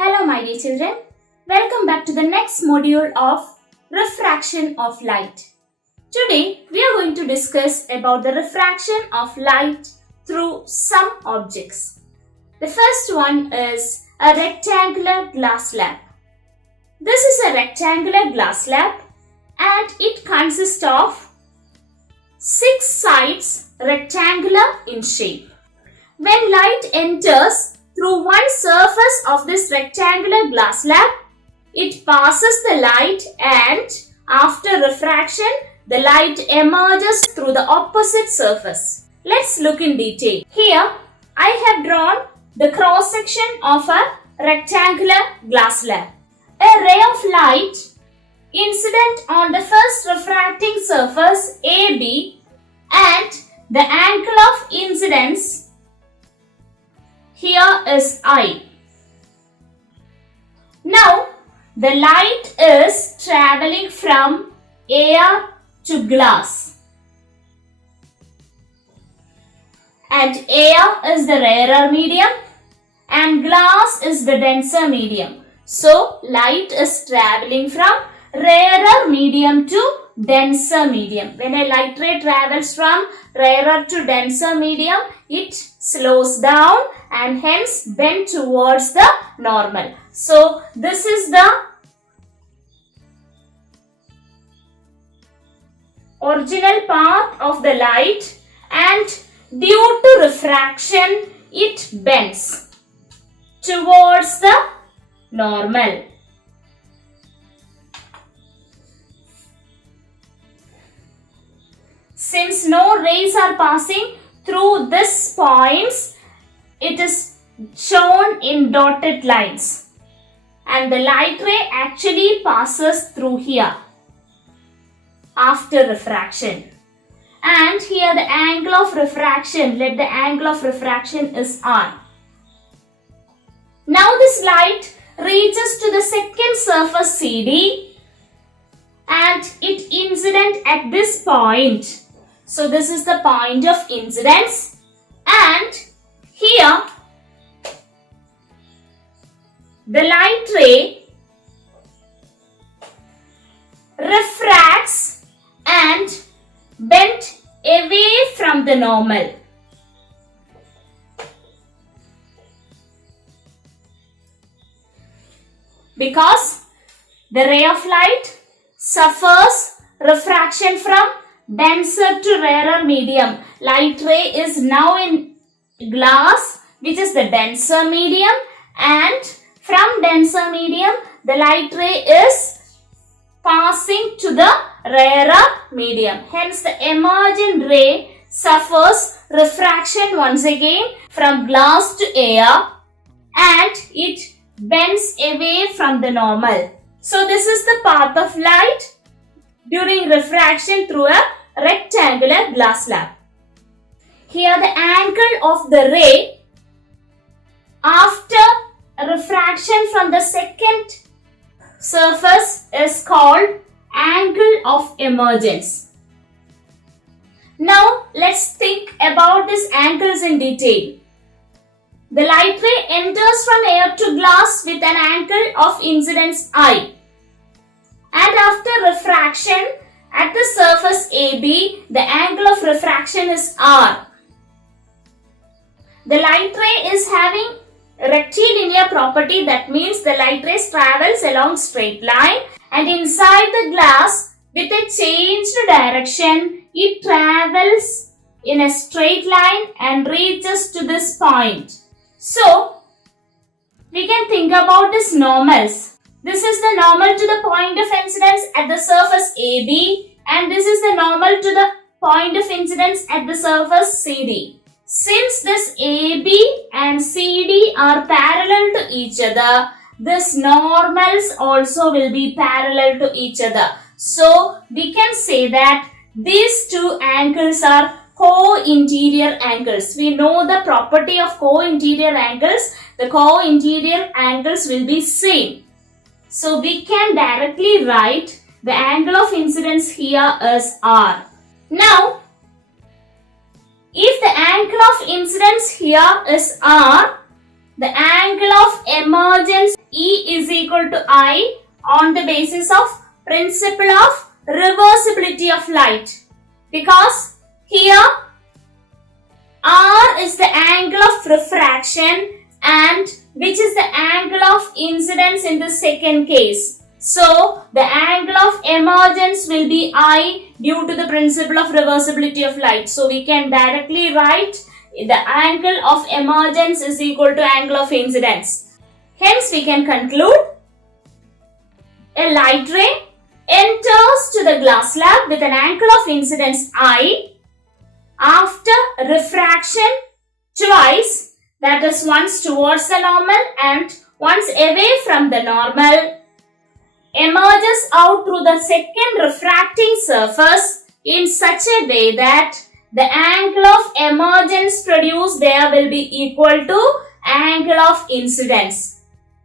Hello my dear children, welcome back to the next module of refraction of light. Today we are going to discuss about the refraction of light through some objects. The first one is a rectangular glass slab. This is a rectangular glass slab and it consists of 6 sides rectangular in shape. When light enters through one surface of this rectangular glass slab, it passes the light and after refraction, the light emerges through the opposite surface. Let's look in detail. Here, I have drawn the cross section of a rectangular glass slab. A ray of light incident on the first refracting surface AB and the angle of incidence here is I. Now, the light is traveling from air to glass. And air is the rarer medium and glass is the denser medium. So, light is traveling from rarer medium to denser medium. When a light ray travels from rarer to denser medium, it slows down and hence bend towards the normal. So, this is the original path of the light and due to refraction, it bends towards the normal. Since no rays are passing through these points, it is shown in dotted lines. And the light ray actually passes through here after refraction. And here the angle of refraction, let the angle of refraction is R. Now this light reaches to the second surface CD and it incident at this point. So this is the point of incidence and here the light ray refracts and bent away from the normal. Because the ray of light suffers refraction from denser to rarer medium. Light ray is now in glass, which is the denser medium, and from denser medium the light ray is passing to the rarer medium. Hence the emergent ray suffers refraction once again from glass to air and it bends away from the normal. So this is the path of light during refraction through a rectangular glass slab. Here the angle of the ray after refraction from the second surface is called angle of emergence. Now let's think about these angles in detail. The light ray enters from air to glass with an angle of incidence I. And after refraction at the surface AB, the angle of refraction is R. The light ray is having rectilinear property, that means the light ray travels along straight line and inside the glass with a changed direction, it travels in a straight line and reaches to this point. So, we can think about this normals. This is the normal to the point of incidence at the surface AB and this is the normal to the point of incidence at the surface CD. Since this AB and CD are parallel to each other, this normals also will be parallel to each other. So, we can say that these two angles are co-interior angles. We know the property of co-interior angles. The co-interior angles will be same. So, we can directly write the angle of incidence here as R. Now, if the angle of incidence here is R, the angle of emergence E is equal to I on the basis of principle of reversibility of light. Because here R is the angle of refraction and which is the angle of incidence in the second case. So, the angle of emergence will be I due to the principle of reversibility of light. So, we can directly write the angle of emergence is equal to angle of incidence. Hence, we can conclude a light ray enters to the glass slab with an angle of incidence I. After refraction twice, that is once towards the normal and once away from the normal, emerges out through the second refracting surface in such a way that the angle of emergence produced there will be equal to angle of incidence.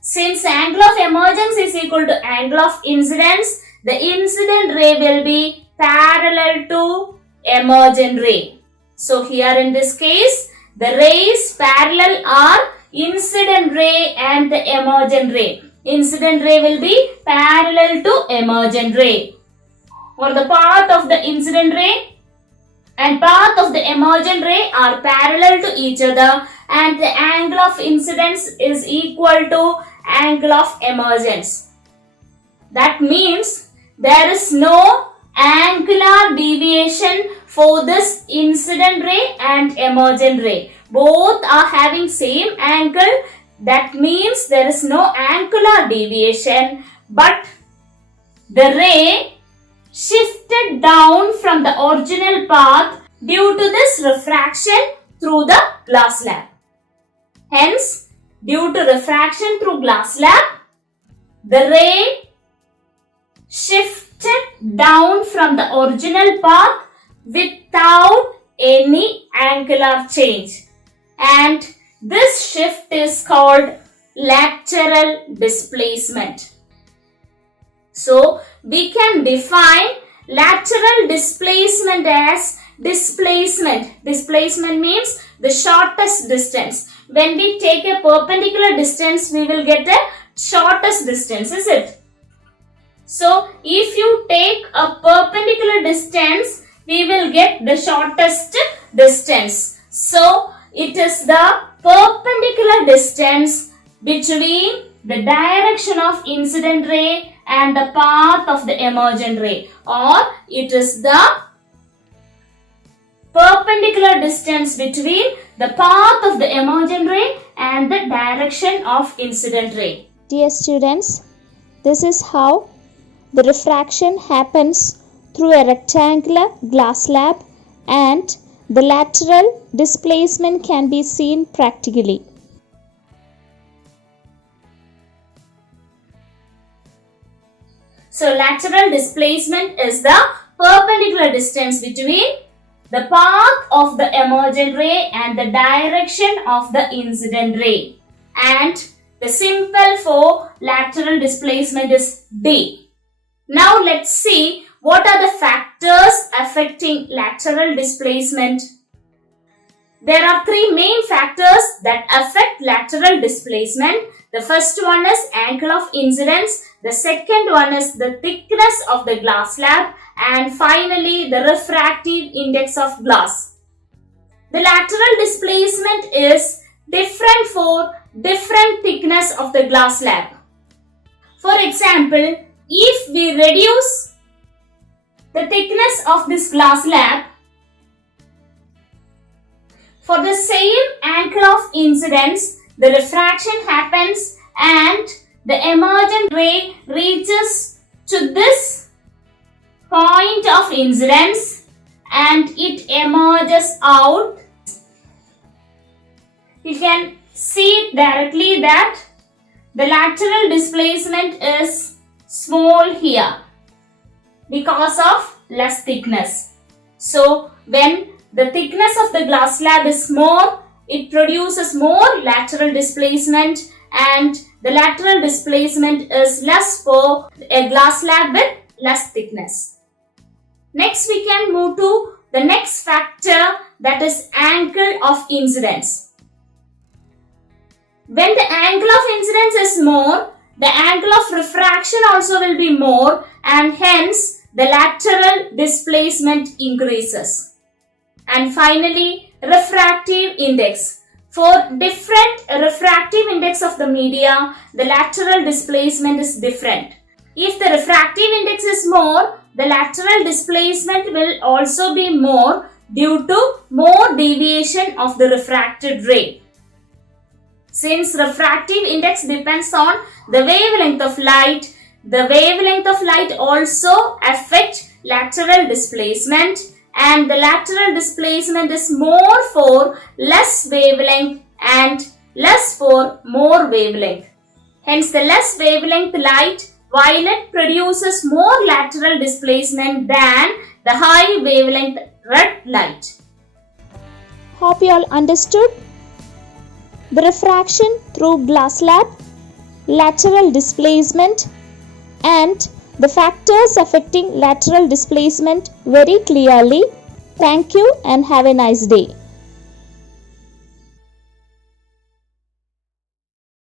Since angle of emergence is equal to angle of incidence, the incident ray will be parallel to emergent ray. So here in this case, the rays parallel are incident ray and the emergent ray. Incident ray will be parallel to emergent ray. Or the path of the incident ray and path of the emergent ray are parallel to each other and the angle of incidence is equal to angle of emergence. That means there is no angular deviation for this incident ray and emergent ray. Both are having same angle. That means there is no angular deviation, but the ray shifted down from the original path due to this refraction through the glass slab. Hence, due to refraction through glass slab, the ray shifted down from the original path without any angular change. And this shift is called lateral displacement. So, we can define lateral displacement as displacement. Displacement means the shortest distance. When we take a perpendicular distance, we will get the shortest distance, is it? So, if you take a perpendicular distance, we will get the shortest distance. So, it is the perpendicular distance between the direction of incident ray and the path of the emergent ray, or it is the perpendicular distance between the path of the emergent ray and the direction of incident ray. Dear students, this is how the refraction happens through a rectangular glass slab and the lateral displacement can be seen practically. So, lateral displacement is the perpendicular distance between the path of the emergent ray and the direction of the incident ray. And the symbol for lateral displacement is D. Now, let's see what are the factors affecting lateral displacement. There are three main factors that affect lateral displacement. The first one is angle of incidence, the second one is the thickness of the glass slab, and finally the refractive index of glass. The lateral displacement is different for different thickness of the glass slab. For example, if we reduce the thickness of this glass slab, for the same angle of incidence, the refraction happens and the emergent ray reaches to this point of incidence and it emerges out. You can see directly that the lateral displacement is small here because of less thickness. So, when the thickness of the glass slab is more, it produces more lateral displacement, and the lateral displacement is less for a glass slab with less thickness. Next, we can move to the next factor, that is angle of incidence. When the angle of incidence is more, the angle of refraction also will be more, and hence the lateral displacement increases. And finally, refractive index. For different refractive index of the media, the lateral displacement is different. If the refractive index is more, the lateral displacement will also be more due to more deviation of the refracted ray. Since refractive index depends on the wavelength of light, the wavelength of light also affects lateral displacement, and the lateral displacement is more for less wavelength and less for more wavelength. Hence, the less wavelength light, violet, produces more lateral displacement than the high wavelength red light. Hope you all understood. The refraction through glass slab, lateral displacement, and the factors affecting lateral displacement very clearly. Thank you and have a nice day.